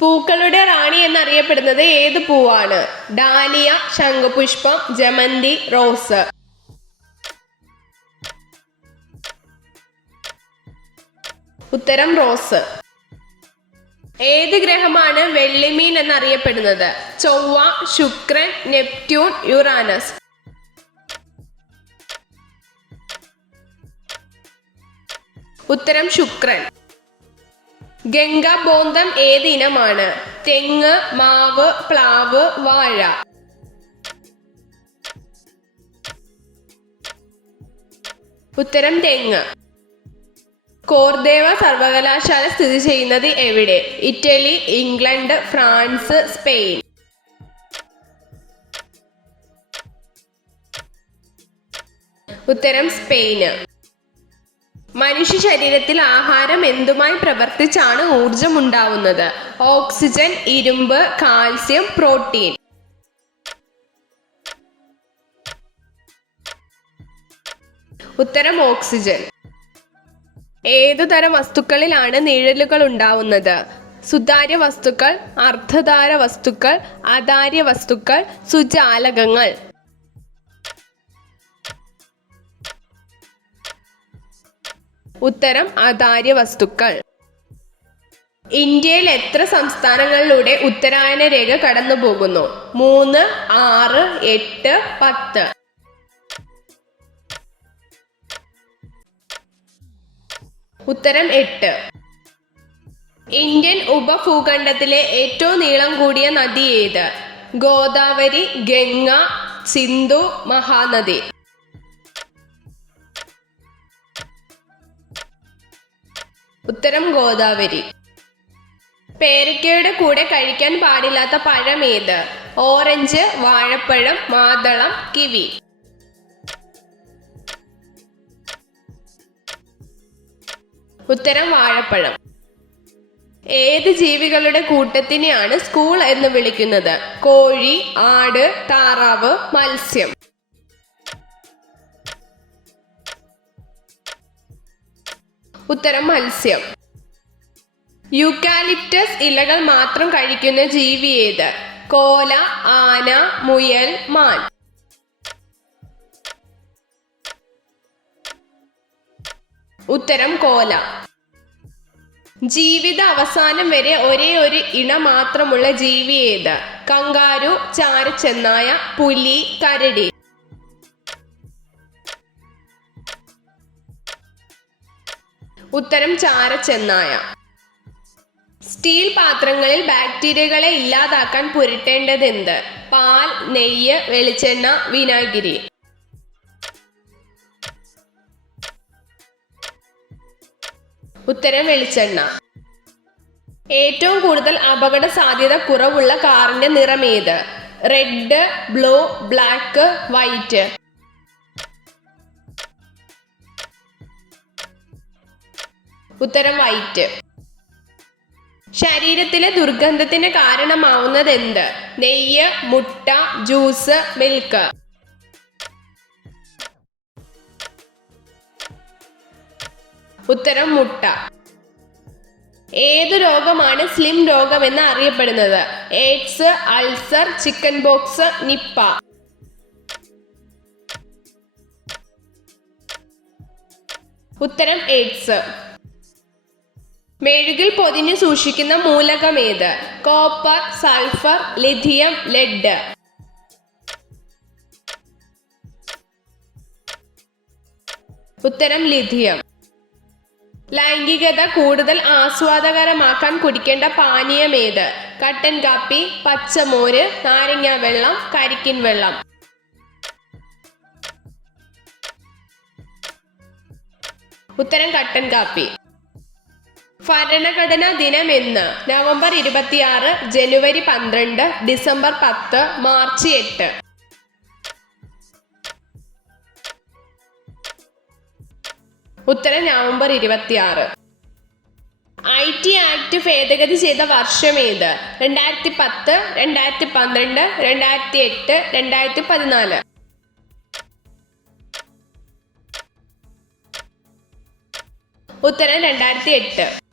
പൂക്കളുടെ റാണി എന്നറിയപ്പെടുന്നത് ഏത് പൂവാണ്? ഡാലിയ, ശംഖുപുഷ്പം, ജമന്തി, റോസ്. ഉത്തരം റോസ്. ഏത് ഗ്രഹമാണ് വെള്ളിമീൻ എന്നറിയപ്പെടുന്നത്? ചൊവ്വ, ശുക്രൻ, നെപ്റ്റ്യൂൺ, യുറാനസ്. ഉത്തരം ശുക്രൻ. ഗംഗാബോന്തം ഏത് ഇനമാണ്? തെങ്ങ്, മാവ്, പ്ലാവ്, വാഴ. ഉത്തരം തെങ്ങ്. കോർദേവ സർവകലാശാല സ്ഥിതി ചെയ്യുന്നത് എവിടെ? Italy, England, France, Spain. ഉത്തരം സ്പെയിന്. മനുഷ്യ ശരീരത്തിൽ ആഹാരം എന്തുമായി പ്രവർത്തിച്ചാണ് ഊർജം ഉണ്ടാവുന്നത്? ഓക്സിജൻ, ഇരുമ്പ്, കാൽസ്യം, പ്രോട്ടീൻ. ഉത്തരം ഓക്സിജൻ. ഏതു തരം വസ്തുക്കളിലാണ് നിഴലുകൾ ഉണ്ടാവുന്നത്? സുതാര്യ വസ്തുക്കൾ, അർദ്ധധാര വസ്തുക്കൾ, അധാര്യ വസ്തുക്കൾ, സുജാലകങ്ങൾ. ഉത്തരം അധാര്യ വസ്തുക്കൾ. ഇന്ത്യയിൽ എത്ര സംസ്ഥാനങ്ങളിലൂടെ ഉത്തരായന രേഖ കടന്നു പോകുന്നു? 3, 6, 8, 10. ഉത്തരം 8. ഇന്ത്യൻ ഉപഭൂഖണ്ഡത്തിലെ ഏറ്റവും നീളം കൂടിയ നദി ഏത്? ഗോദാവരി, ഗംഗ, സിന്ധു, മഹാനദി. ഉത്തരം ഗോദാവരി. പേരയ്ക്കയുടെ കൂടെ കഴിക്കാൻ പാടില്ലാത്ത പഴം ഏത്? ഓറഞ്ച്, വാഴപ്പഴം, മാതളം, കിവി. ഉത്തരം വാഴപ്പഴം. ഏത് ജീവികളുടെ കൂട്ടത്തിനെയാണ് സ്കൂൾ എന്ന് വിളിക്കുന്നത്? കോഴി, ആട്, താറാവ്, മത്സ്യം. ഉത്തരം മത്സ്യം. യൂക്കാലിപ്റ്റസ് ഇലകൾ മാത്രം കഴിക്കുന്ന ജീവി ഏത്? കോല, ആന, മുയൽ, മാൻ. ഉത്തരം കോല. ജീവിത അവസാനം വരെ ഒരേ ഒരു ഇണ മാത്രമുള്ള ജീവി ഏത്? കങ്കാരു, ചാരച്ചെന്നായ, പുലി, കരടി. ഉത്തരം ചാരച്ചെന്നായ. സ്റ്റീൽ പാത്രങ്ങളിൽ ബാക്ടീരിയകളെ ഇല്ലാതാക്കാൻ പുരട്ടേണ്ടത് എന്ത്? പാൽ, നെയ്യ്, വെളിച്ചെണ്ണ, വിനാഗിരി. ഉത്തരം വെളിച്ചെണ്ണ. ഏറ്റവും കൂടുതൽ അപകട സാധ്യത കുറവുള്ള കാറിന്റെ നിറം ഏത്? Red, blue, black, white. ഉത്തരം വൈറ്റ്. ശരീരത്തിലെ ദുർഗന്ധത്തിന് കാരണമാവുന്നത് എന്ത്? നെയ്യ്, മുട്ട, ജ്യൂസ്, മിൽക്ക്. ഉത്തരം മുട്ട. ഏതു രോഗമാണ് സ്ലിം രോഗം എന്ന് അറിയപ്പെടുന്നത്? AIDS, ulcer, chicken pox, Nipah. ഉത്തരം എയ്ഡ്സ്. മെഴുകിൽ പൊതിഞ്ഞു സൂക്ഷിക്കുന്ന മൂലകം ഏത്? Copper, sulphur, lithium, lead. ഉത്തരം ലിഥിയം. ലൈംഗികത കൂടുതൽ ആസ്വാദകരമാക്കാൻ കുടിക്കേണ്ട പാനീയം ഏത്? കട്ടൻ കാപ്പി, പച്ചമോര്, നാരങ്ങ വെള്ളം, കരിക്കിൻ വെള്ളം. ഉത്തരം കട്ടൻ കാപ്പി. ഭരണഘടനാ ദിനം എന്ന്? നവംബർ 26, ജനുവരി 12, ഡിസംബർ 10, മാർച്ച് 8. ഉത്തരം നവംബർ 26. IT ആക്ട് ഭേദഗതി ചെയ്ത വർഷം ഏത്? 2010, 2012, 2008, 2014. ഉത്തരം 2008.